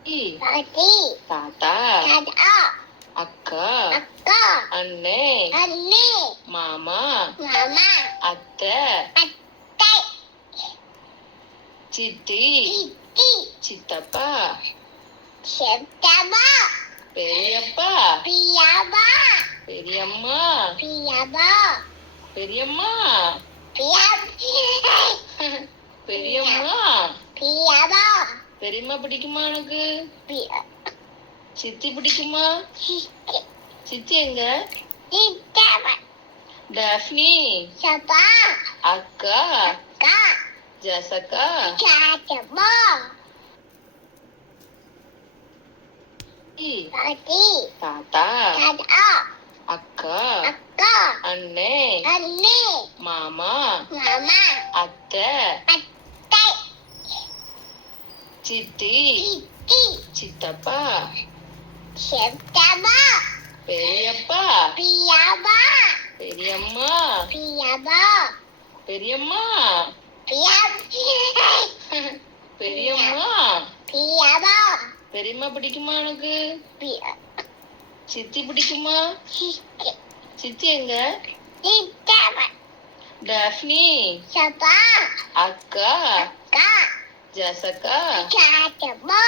பாட்டி, தாத்தா, தாத்தா, அக்கா, அக்கா, அண்ணே, அண்ணே, மாமா, மாமா, அத்தை, அத்தை, சித்தி, சித்தி, சித்தப்பா, சித்தப்பா, பெரியப்பா, பியப்பா, பெரியம்மா, பியப்பா, பெரியம்மா, பெரியம்மா, பியப்பா, பெரியம்மா பிடிக்குமா உனக்கு? பிய சித்தி பிடிக்குமா? சித்தி எங்க? சித்தப்பா, டாஃப்னி, சப்பா, அக்கா, அக்கா, ஜசக்கா, சாச்சப்பா, பாட்டி, தாத்தா, தாத்தா, அக்கா, அக்கா, அண்ணே, அண்ணே, மாமா, மாமா, அத்தை, அத்தை, சித்தி, சித்தி, சித்தப்பா, சித்தப்பா, பெரியப்பா, பியப்பா, பெரியம்மா, பியப்பா, பெரியம்மா, பெரியம்மா, பியப்பா, பெரியம்மா பிடிக்குமா உனக்கு? பிய சித்தி பிடிக்குமா? சித்தி எங்க? சித்தப்பா, டாஃப்னி, சப்பா, அக்கா, அக்கா, ஜசக்கா, சாச்சப்பா,